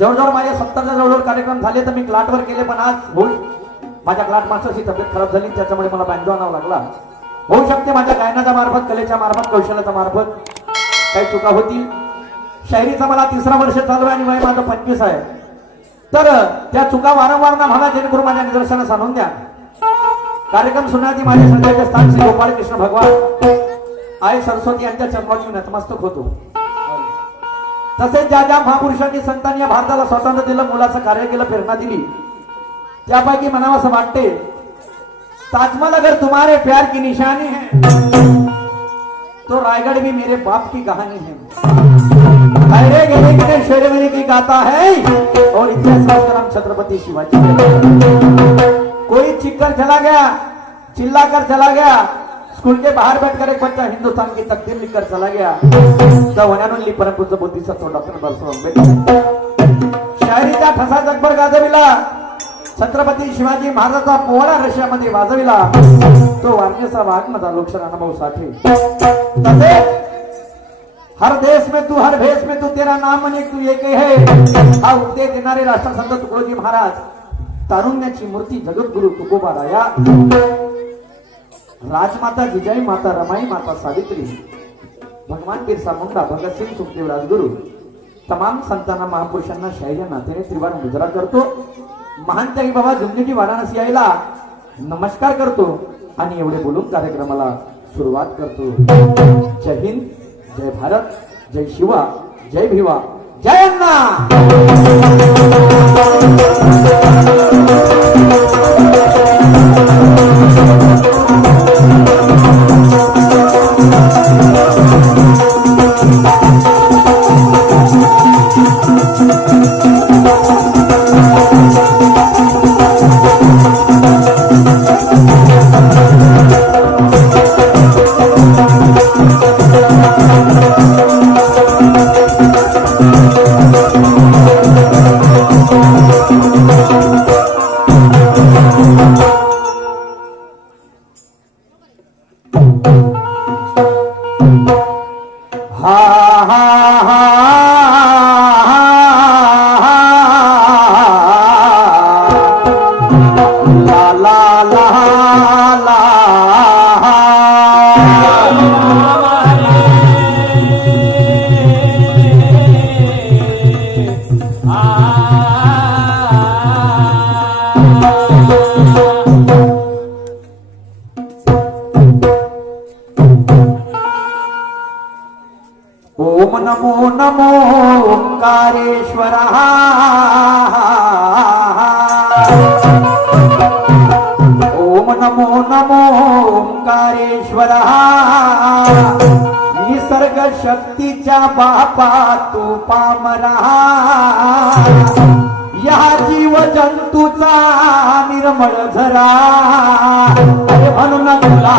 जवळजवळ माझे 70च्या जवळजवळ कार्यक्रम झाले तर मी क्लाटवर केले, पण आज होईल माझ्या क्लाट मास्टरची तब्येत खराब झाली, त्याच्यामुळे मला बँजो आणावा लागला. होऊ शकते माझ्या गायनाच्या मार्फत, कलेच्या मार्फत, कौशल्याच्या मार्फत काही चुका होतील. शायरीचा मला 3रा वर्ष चालू आहे आणि वय माझं 25 आहे. तर त्या चुका वारंवार ना मला जेणेकरून माझ्या निदर्शनास आणून द्या. कार्यक्रम सुनाती माझ्या श्रद्धेचे स्थान श्री गोपाळ कृष्ण भगवान आई सरस्वती यांच्या चरणांनी मी नतमस्तक होतो. तसेच ज्या ज्या महापुरुषांनी संतांनी या भारताला स्वातंत्र्य दिलं, मुलाचं कार्य केलं, प्रेरणा दिली, त्यापैकी म्हणावं असं वाटते ताजमहल अगर तुम्हारे प्यार की निशानी है तो रायगढ़ भी मेरे बाप की कहानी है. गहरे गहरे गहरे शेरवेरी की गाता है और इतिहास का नाम छत्रपति शिवाजी. कोई चिक्कर चला गया, चिल्ला कर चला गया, स्कूल के बाहर बैठकर एक बच्चा हिंदुस्तान की तकदीर लिखकर चला गया. वण्यानुल्ली परमपूज्य बोधिसत्व डॉक्टर बाबासाहेब आंबेडकर शायरीचा ठसा जगभर गाजविला. छत्रपती शिवाजी महाराजांचा पोवाडा रशियामध्ये वाजविला तो वारनेचा वाघ लोकशाह नानाभाऊ साठे. तसेच हर देश में तू, हर भेष में तू, तेरा नाम अनेक तू एक है, हा उपदेश देणारे राष्ट्रसंत तुकडोजी महाराज, तारुण्याची मूर्ती जगद्गुरु तुकोबाराया, राजमाता जिजाई माता, रमाई माता सावित्री, भगवान बिरसा मुंडा, भगतसिंग, सुखदेव राजगुरु, तमाम संतांना महापुरुषांना शाहीच्या नात्याने त्रिवार मुजरा करतो. महान त्यागी बाबा जुमनीजी वाराणसी यायला नमस्कार करतो आणि एवढे बोलून कार्यक्रमाला सुरुवात करतो. जय हिंद, जय भारत, जय शिवा, जय भिवा, जय अण्णा. ओम नमो नमो ओंकारेश्वर. ओम नमो नमो ओंकारेश्वर. निसर्ग शक्तीच्या बापा तू पामरा, या जीव जंतूचा निर्मळ झरा, म्हणून तुला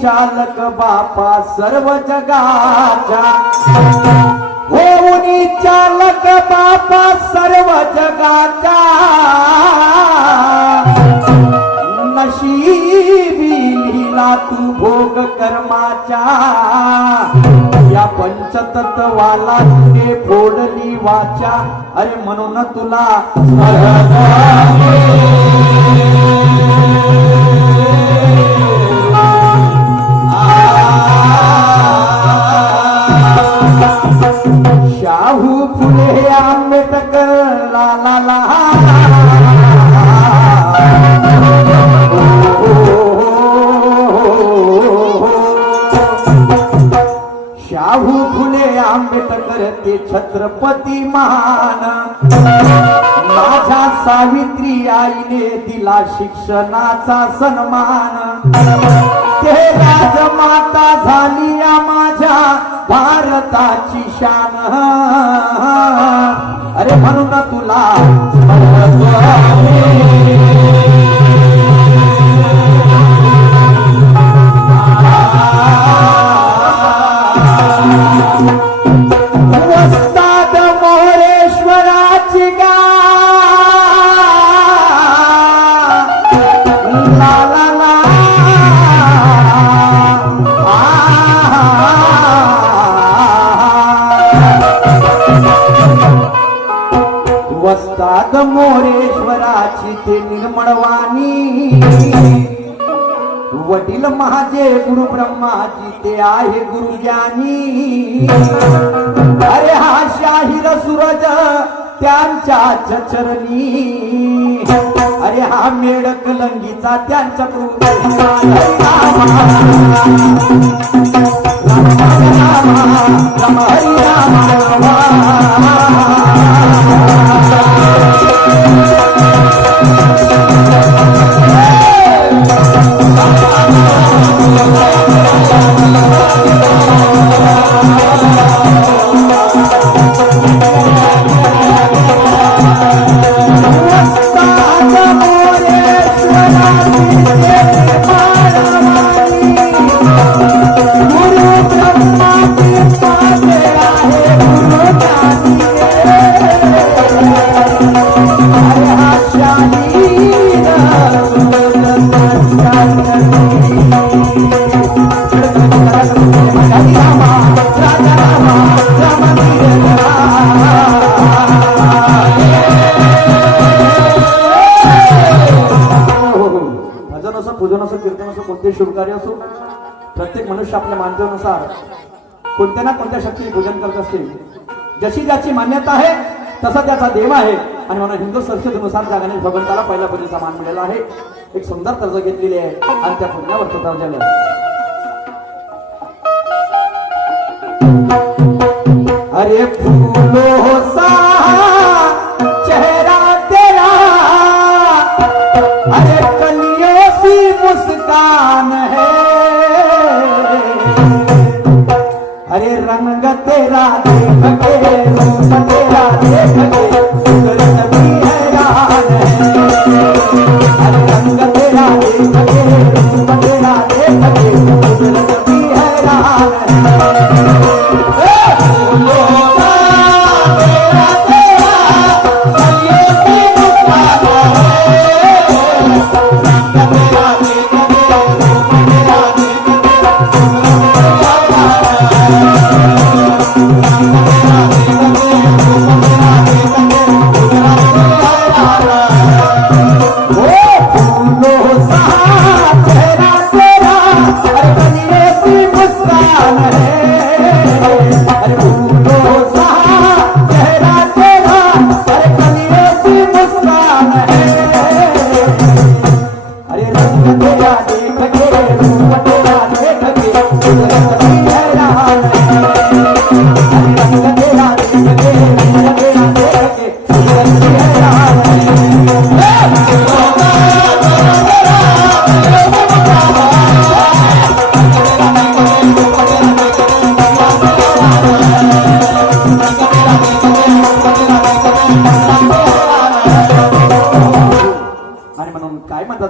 चालक बापा सर्व जगाच्या, होऊनी चालक बापा सर्व जगाच्या, नशीबी लिहिला तू भोग कर्माच्या, या पंचतत्वाला तुझे फोडली वाचा, अरे म्हणून तुला शाहू फुले आंबेडकर ला ला ला, शाहू फुले आंबेडकर ते छत्रपती महान, माझ्या सावित्री आईने दिला शिक्षणाचा सन्मान, ते राजमाता झाली माझ्या भारताची शान, अरे म्हणून तुला वस्ताद मोरेश्वराची गा मोरेश्वराची ते निर्मळवाणी वडील माझे गुरु ब्रह्माजी ते आहे गुरु ज्ञानी अरे हा शाहीर सूरज त्यांच्या चरणी अरे हा मेढ कलंगीचा त्यांच्या राम हरी राम शुभकार्य असो प्रत्येक मनुष्य आपल्या मान्यतेनुसार कोणत्या ना कोणत्या शक्तीने पूजन करत असते जशी ज्याची मान्यता आहे तसा त्याचा देव आहे आणि म्हणून हिंदू संस्कृतीनुसार त्या गणेश भगवंताला पहिल्या पूजेचा मान मिळाला आहे एक सुंदर तर्ज घेतलेली आहे आणि त्या पुण्यावर तर्जले अरे फूलो सा चेहरा तेरा अरे कलियों सी मुस्कान है अरे रंग तेरा देख के रूप तेरा देख के कुदरत भी हैरान है अरे रंग तेरा देख के रूप तेरा देख के कुदरत भी हैरान है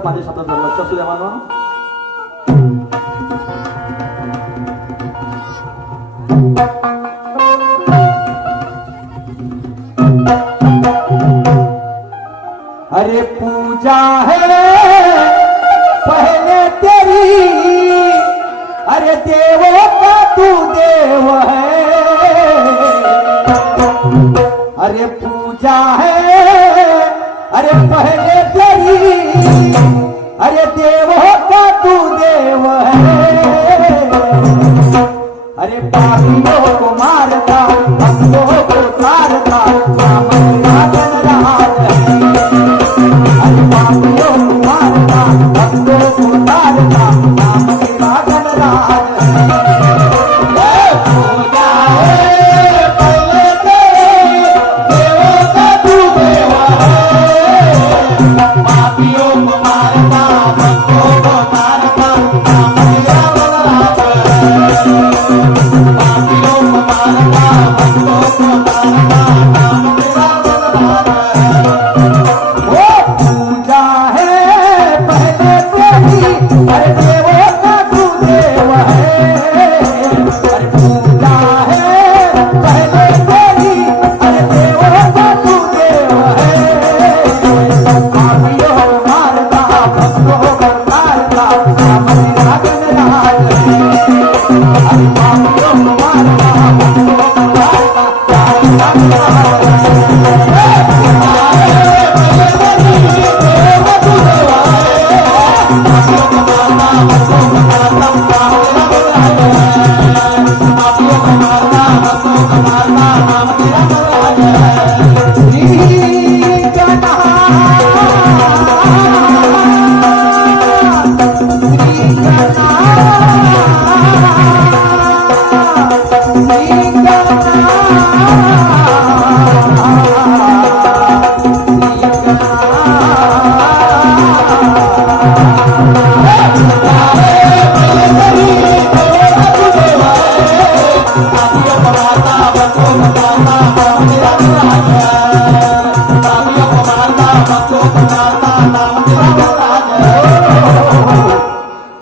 माझ्या शब्दात लक्ष असू द्या म्हणून अरे पूजा है पहले तेरी अरे देवों का तू देव है अरे पूजा है अरे पहले तेरी अरे देवों का तू देव है अरे पापियों को मारता भक्तों को तारता नाम तेरा गणराज है अरे पापियों को मारता भक्तों को तारता नाम तेरा गणराज है पूजा है पहले तेरी देवों का तू देव है पापियों को मारता भक्तों को तारता नाम तेरा गणराज है पापियों को मारता भक्तों को तारता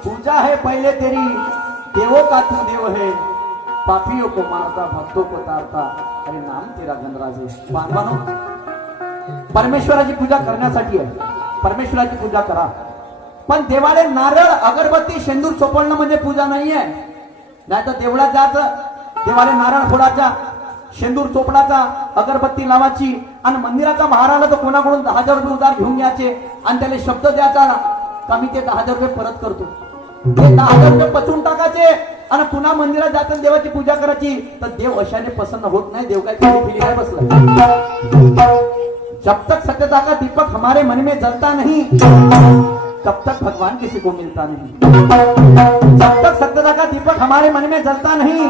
पूजा है पहले तेरी, देवों का तू देव है, पापियों को मारता भक्तों को तारता, अरे नाम तेरा गणराज है. बांधवानो, परमेश्वराची पूजा करण्यासाठी आहे, परमेश्वराची पूजा करा, पण देवाले नारळ अगरबत्ती शेंदूर चोपडणं म्हणजे पूजा नाहीये. नाही तर देवळात जायचं, देवाले नारळ फोडायचा, शेंदूर चोपडाचा, अगरबत्ती लावायची आणि मंदिराचा बाहेर आला तर कोणाकडून 10,000 रुपये उधार घेऊन घ्यायचे आणि त्याला शब्द द्यायचा का मी ते 10,000 रुपये परत करतो. ते 10,000 रुपये पचवून टाकायचे आणि पुन्हा मंदिरात जाताना देवाची पूजा करायची. तर देव अशाने प्रसन्न होत नाही. देव काय फिरी नाही बसला. जब तक सत्यता का दीपक हमारे मन में जलता नहीं तब तक भगवान किसी को मिलता नहीं. जब तक सत्यता का दीपक हमारे मन में जलता नहीं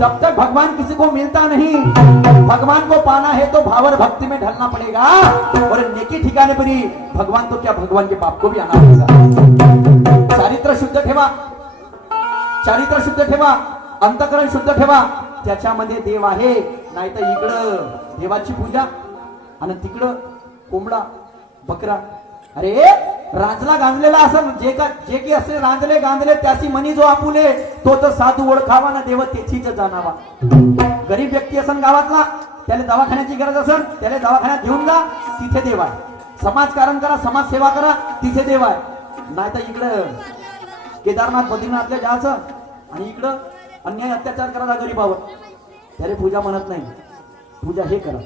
तब तक भगवान किसी को मिलता नहीं. भगवान को पाना है तो भावर भक्ति में ढलना पड़ेगा और नेकी ठिकाने पर ही भगवान तो क्या भगवान के पाप को भी आना पड़ेगा. चारित्र शुद्ध ठेवा, चारित्र शुद्ध ठेवा, अंतकरण शुद्ध ठेवा, त्याच्यामध्ये देव आहे. नाही तर इकडं देवाची पूजा आणि तिकडं कोंबडा बकरा. अरे रांजला गांजलेला असं जे की असे रांजले गांजले त्याची मनी जो आपुले तो तर साधू ओळखावा ना देव तेचीच जाणावा. गरीब व्यक्ती असन गावातला, त्याला दवाखान्याची गरज असेल त्याला दवाखान्यात घेऊन जा, तिथे देव आहे. समाजकारण करा, समाजसेवा करा, तिथे देव आहे. नाही तर इकडं केदारनाथ बद्रीनाथला जायचं आणि इकडं अन्याय अत्याचार करायचा गरीबावर, त्याला पूजा म्हणत नाही. पूजा हे करा.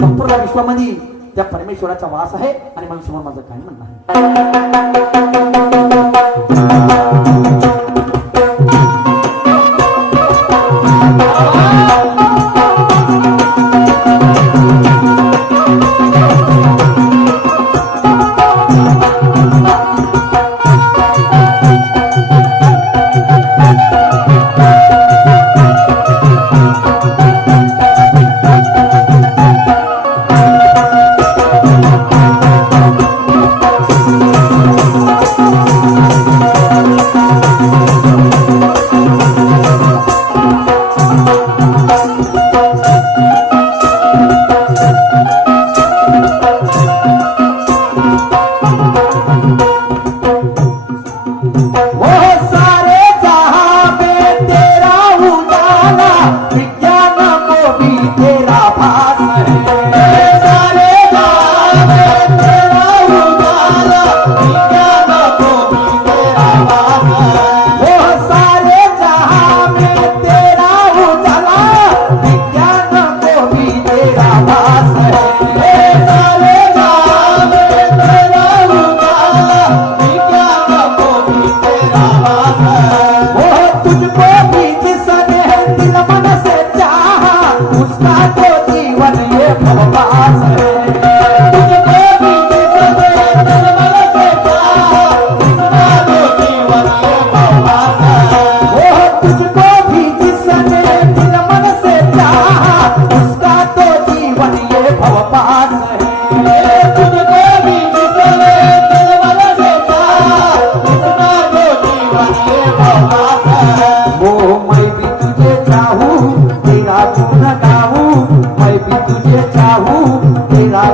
संपूर्ण विश्वामध्ये त्या परमेश्वराचा वास आहे आणि मला समोर माझं काय म्हणणं आहे.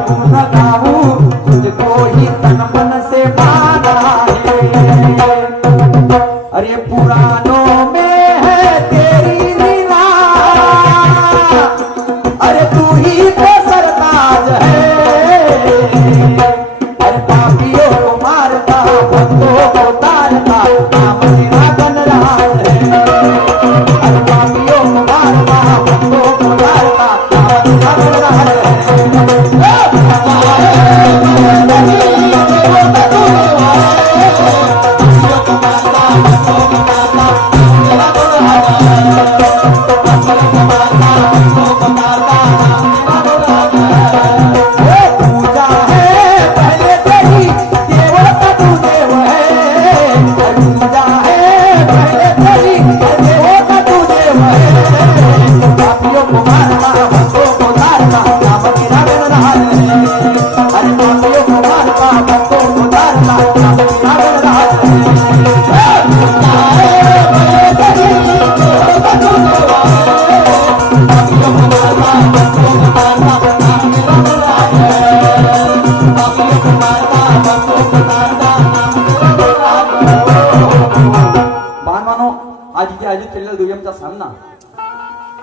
कुमार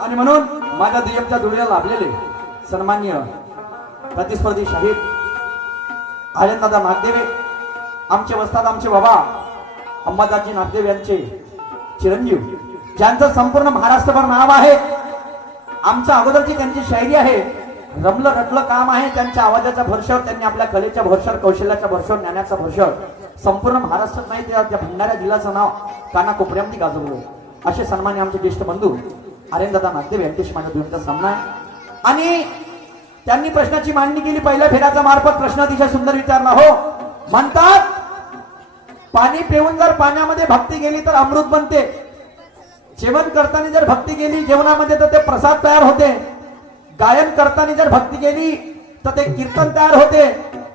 आणि म्हणून माझ्या दुय्यमच्या दुर्याला लाभलेले सन्माननीय प्रतिस्पर्धी शाहीर आर्यनदादा नागदेवे, आमचे वस्ताद, आमचे बाबा अंबादासजी नागदेव यांचे चिरंजीव, ज्यांचं संपूर्ण महाराष्ट्रभर नाव आहे. आमच्या अगोदरची त्यांची शायरी आहे, रमलं रटलं काम आहे. त्यांच्या आवाजाच्या भरशावर, त्यांनी आपल्या कलेच्या भरशावर, कौशल्याच्या भरशावर, ज्ञानाच्या भरशावर संपूर्ण महाराष्ट्रात नाही त्या भंडाऱ्या जिल्ह्याचं नाव कानाकोपऱ्यामध्ये गाजवलं. असे सन्मान्य आमचे ज्येष्ठ बंधू आर्यनदादा नागदेव यांच्याशी माझ्या दुय्यमचा सामना आहे. आणि त्यांनी प्रश्नाची मांडणी केली. पहिल्या फेऱ्याचा मार्फत प्रश्न अतिशय सुंदर विचारला. हो म्हणतात, पाणी पिऊन जर पाण्यामध्ये भक्ती गेली तर अमृत बनते. जेवण करताना जर भक्ती गेली जेवणामध्ये तर ते प्रसाद तयार होते. गायन करताना जर भक्ती गेली तर ते कीर्तन तयार होते.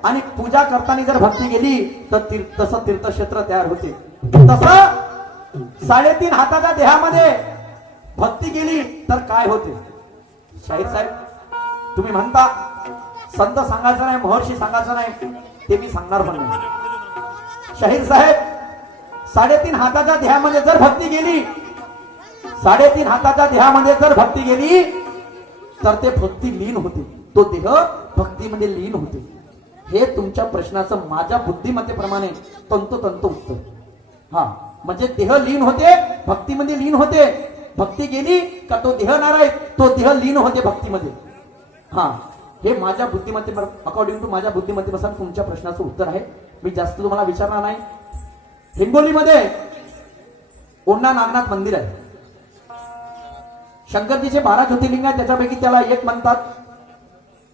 आणि पूजा करताना जर भक्ती गेली तर तसं तीर्थक्षेत्र तयार होते. तसं 3.5 हाताच्या देहामध्ये भक्ती गेली तर काय होते? शाहीर साहेब, तुम्ही म्हणता संत सांगायचं नाही, महर्षी सांगायचं नाही, ते मी सांगणार पण नाही. शाहीर साहेब, 3.5 हाताच्या देहामध्ये जर भक्ती गेली, 3.5 हाताच्या देहामध्ये जर भक्ती गेली तर ते भक्ती लीन होते. तो देह भक्तीमध्ये लीन होते. हे तुमच्या प्रश्नाचं माझ्या बुद्धिमत्तेप्रमाणे तंतोतंत उत्तर. हा म्हणजे देह लीन होते, भक्तीमध्ये लीन होते. भक्ती गेली का तो देह नाराय, तो देह लीन होते भक्तीमध्ये. हा हे माझ्या बुद्धिमत्ते अकॉर्डिंग टू माझ्या बुद्धिमत्तेनुसार तुमच्या प्रश्नाचं उत्तर आहे. मी जास्त तुम्हाला विचारणार नाही. हिंगोलीमध्ये ओंडा नागनाथ मंदिर आहे. शंकरजीचे 12 ज्योतिर्लिंग आहेत, त्याच्यापैकी त्याला एक म्हणतात.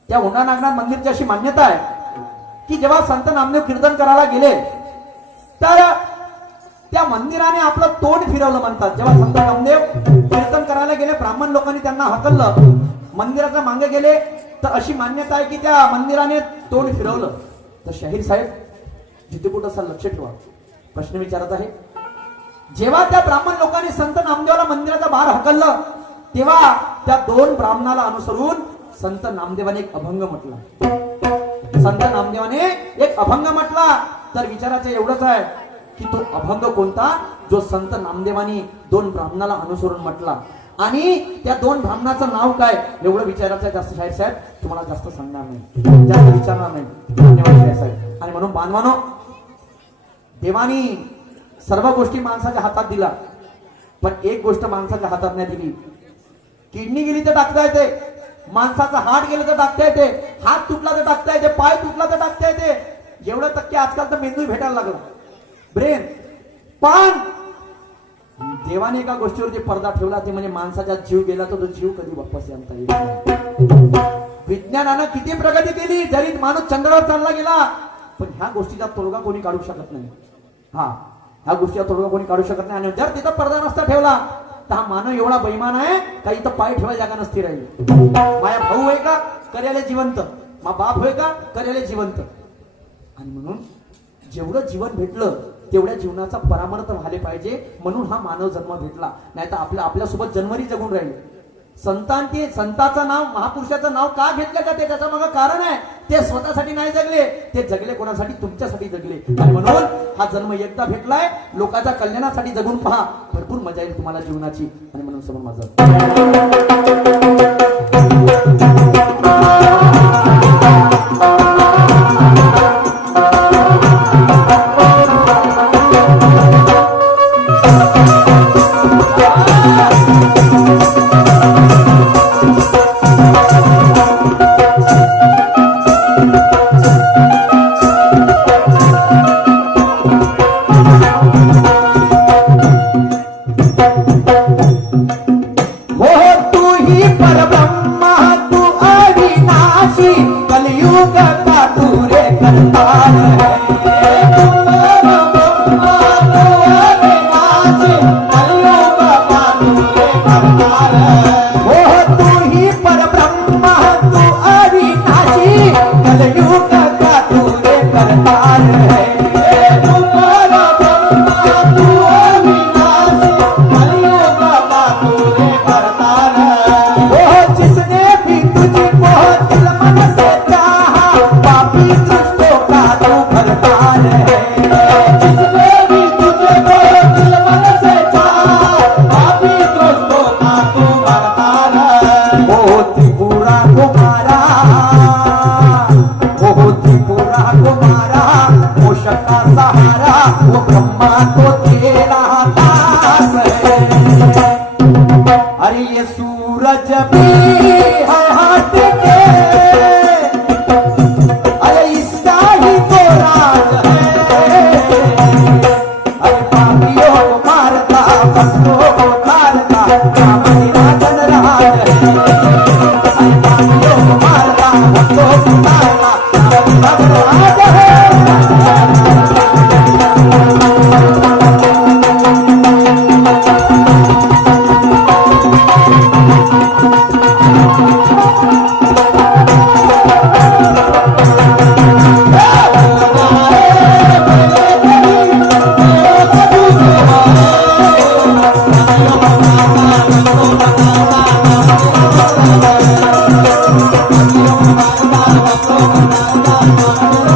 त्या ओंडा नागनाथ मंदिरची अशी मान्यता आहे की जेव्हा संत नामदेव कीर्तन करायला गेले तर त्या मंदिराने आपलं तोंड फिरवलं म्हणतात. जेव्हा संत नामदेव कीर्तन करायला गेले, ब्राह्मण लोकांनी त्यांना हकललं, मंदिराच्या मागे गेले, तर अशी मान्यता आहे की त्या मंदिराने तोंड फिरवलं. तर शाहीर साहेब, जिथे कुठं असं लक्ष ठेवा, प्रश्न विचारत आहे. जेव्हा त्या ब्राह्मण लोकांनी संत नामदेवाला मंदिराच्या बाहेर हकललं तेव्हा त्या 2 ब्राह्मणाला अनुसरून संत नामदेवाने एक अभंग म्हटला. संत नामदेवाने एक अभंग म्हटला. तर विचारायचं एवढंच आहे की तो अभंग कोणता, जो संत नामदेवानी 2 ब्राह्मणाला अनुसरून म्हटला. आणि त्या 2 ब्राह्मणाचं नाव काय, एवढं विचारायचं. जास्त शाहीर साहेब तुम्हाला जास्त सांगणार नाही, जास्त विचारणार नाही. धन्यवाद शाहीर साहेब. आणि म्हणून बांधवानो, देवानी सर्व गोष्टी माणसाच्या हातात दिला, पण एक गोष्ट माणसाच्या हातात नाही दिली. किडनी गेली तर टाकता येते, माणसाचा हार्ट गेलं तर टाकता येते, हात तुटला तर टाकता येते, पाय तुटला तर टाकता येते. एवढं टक्के आजकाल तर मेंदू भेटायला लागला, ब्रेन. पण देवाने एका गोष्टीवरती पडदा ठेवला, ते म्हणजे माणसाचा जीव गेला तर तो जीव कधी वापस आणता येईल. विज्ञानानं किती प्रगती केली, जरी माणूस चंद्रावर चालला गेला, पण ह्या गोष्टीचा तोडगा कोणी काढू शकत नाही. ह्या गोष्टीचा तोडगा कोणी काढू शकत नाही. आणि जर तिथं पडदा नसता ठेवला तर हा मानव एवढा बेईमान आहे का इथं पाय ठेवायला जागा नसती राहिली. माझ्या भाऊ होय का कर्याले जिवंत, मा बाप होय का कर्याले जिवंत. आणि म्हणून जेवढं जीवन भेटलं तेवढ्या जीवनाचा परामर्थ व्हायला पाहिजे, म्हणून हा मानव जन्म भेटला. नाही तर आपल्यासोबत जन्मरी जगून राहील. संतांचं नाव, महापुरुषाचं नाव का घेतलं का, ते त्याचं मागं कारण आहे. ते स्वतःसाठी नाही जगले, ते जगले कोणासाठी, तुमच्यासाठी जगले. आणि म्हणून हा जन्म एकदा भेटलाय, लोकांच्या कल्याणासाठी जगून पहा, भरपूर मजा येईल तुम्हाला जीवनाची. आणि म्हणून समोर माझं ही तो तेरा दास है। अरे ये सूरज भी है हट के, अरे इसका ही तो राज है। अरे पापियों को मारता भक्तों को तारता रामानी राजन राज है। अरे पापियों को मारता भक्तों को तारता रामानी राज है। Oh,